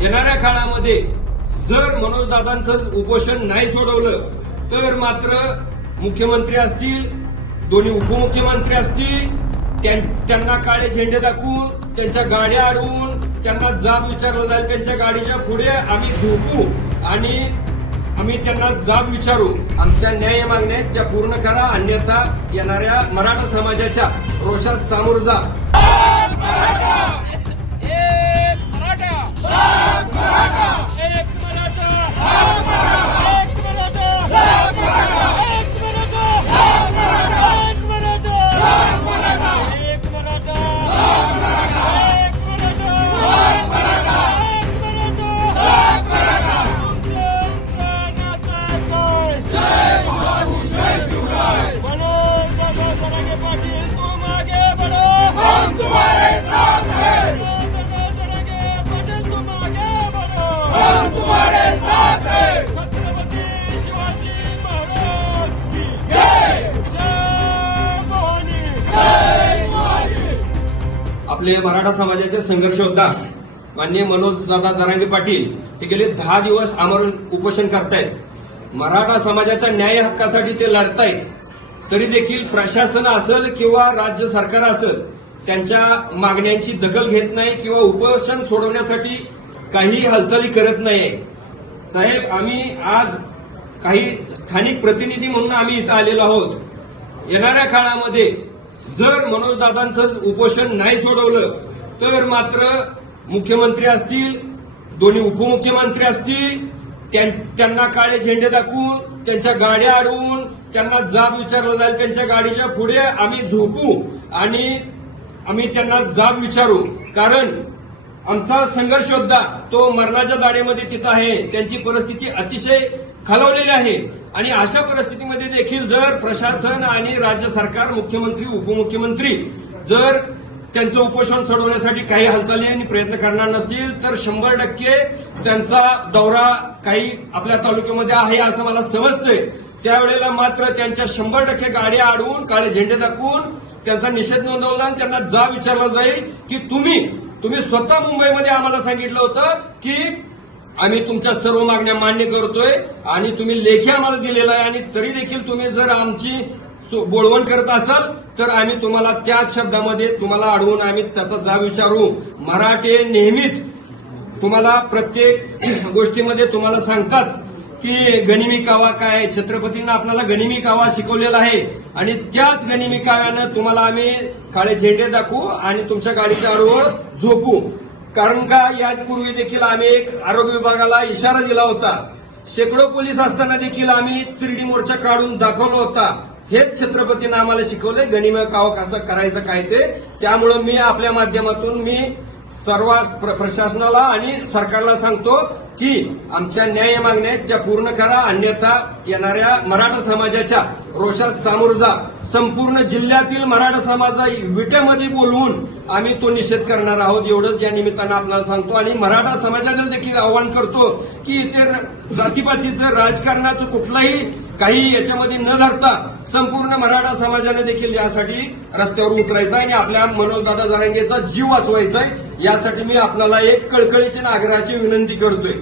येणाऱ्या काळामध्ये जर मनोजदादांचं उपोषण नाही सोडवलं तर मात्र मुख्यमंत्री असतील दोन्ही उपमुख्यमंत्री असतील त्यां- त्यांना काळे झेंडे दाखवून त्यांच्या गाड्या अडवून त्यांना जाब विचारला जाईल त्यांच्या गाडीच्या पुढे आम्ही झोपू आणि आम्ही त्यांना जाब विचारू. आमच्या न्याय मागण्या त्या पूर्ण करा अन्यथा येणाऱ्या मराठा समाजाच्या रोषात सामोर जा. आपले मराठा समाजाचे संघर्ष होता माननीय मनोज दादा दरांगे पाटील हे गेले दहा दिवस आमरण उपोषण करतायत. मराठा समाजाच्या न्याय हक्कासाठी ते लढतायत. तरी देखील प्रशासन असेल किंवा राज्य सरकार असेल त्यांच्या मागण्यांची दखल घेत नाही किंवा उपोषण सोडवण्यासाठी काही हालचाली करत नाही साहेब आम्ही आज काही स्थानिक प्रतिनिधी म्हणून आम्ही इथं आलेलो आहोत. येणाऱ्या काळामध्ये जर मनोजदादांचं उपोषण नाही सोडवलं तर मात्र मुख्यमंत्री असतील दोन्ही उपमुख्यमंत्री असतील त्यां- त्यांना काळे झेंडे दाखवून त्यांच्या गाड्या अडवून त्यांना जाब विचारला जाईल त्यांच्या गाडीच्या पुढे आम्ही झोपू आणि आम्ही त्यांना जाब विचारू. कारण आमचा संघर्ष योद्धा तो मरणाच्या दाडेमध्ये तिथं आहे. त्यांची परिस्थिती अतिशय खालवलेली आहे. आणि अशा परिस्थितीमध्ये देखील जर प्रशासन आणि राज्य सरकार मुख्यमंत्री उपमुख्यमंत्री जर त्यांचं उपोषण सोडवण्यासाठी काही हालचाली आणि प्रयत्न करणार नसतील तर शंभर टक्के त्यांचा दौरा काही आपल्या तालुक्यामध्ये आहे असं मला समजतंय. त्यावेळेला मात्र त्यांच्या शंभर टक्के गाड्या अडवून काळे झेंडे दाखवून त्यांचा निषेध नोंदवला आणि त्यांना जा विचारला जाईल की तुम्ही तुम्ही स्वतः मुंबईमध्ये आम्हाला सांगितलं होतं की आम्ही तुमच्या सर्व मागण्या मान्य करतोय आणि तुम्ही लेखी आम्हाला दिलेला आहे आणि तरी देखील तुम्ही जर आमची सो- बोलवण करत असाल तर आम्ही तुम्हाला त्याच शब्दामध्ये तुम्हाला अडवून आम्ही त्याचा जा विचारू. मराठे नेहमीच तुम्हाला प्रत्येक गोष्टीमध्ये तुम्हाला सांगतात की गनिमी कावा काय आहे. छत्रपतींना आपल्याला गनिमी कावा शिकवलेला आहे. आणि त्याच गनिमी काव्यानं तुम्हाला आम्ही काळे झेंडे दाखवू आणि तुमच्या गाडीच्या आरोवर झोपू. कारण का? यापूर्वी देखील आम्ही एक आरोग्य विभागाला इशारा दिला होता. शेकडो पोलीस असताना देखील आम्ही तिरडी मोर्चा काढून दाखवला होता. हेच छत्रपतीनं आम्हाला शिकवले गणिमय काव कसं करायचं काय ते. त्यामुळं मी आपल्या माध्यमातून मी सर्व प्र- प्रशासनाला आणि सरकारला सांगतो की आमच्या न्याय मागण्या त्या पूर्ण करा. अन्यथा येणाऱ्या मराठा समाजाच्या रोषात सामोर जा. संपूर्ण जिल्ह्यातील मराठा समाजा विट्यामध्ये बोलवून आम्ही तो निषेध करणार आहोत. एवढंच या निमित्तानं आपल्याला सांगतो. आणि मराठा समाजाला देखील आवाहन करतो की इथे जातीपातीचं राजकारणाचं कुठलाही काही याच्यामध्ये न धरता संपूर्ण मराठा समाजाने देखील यासाठी रस्त्यावर उतरायचं आणि आपल्या मनोजदादा जरांगेचा जीव वाचवायचा आहे यासाठी मी आपल्याला एक कळकळीची नागराची विनंती करतोय.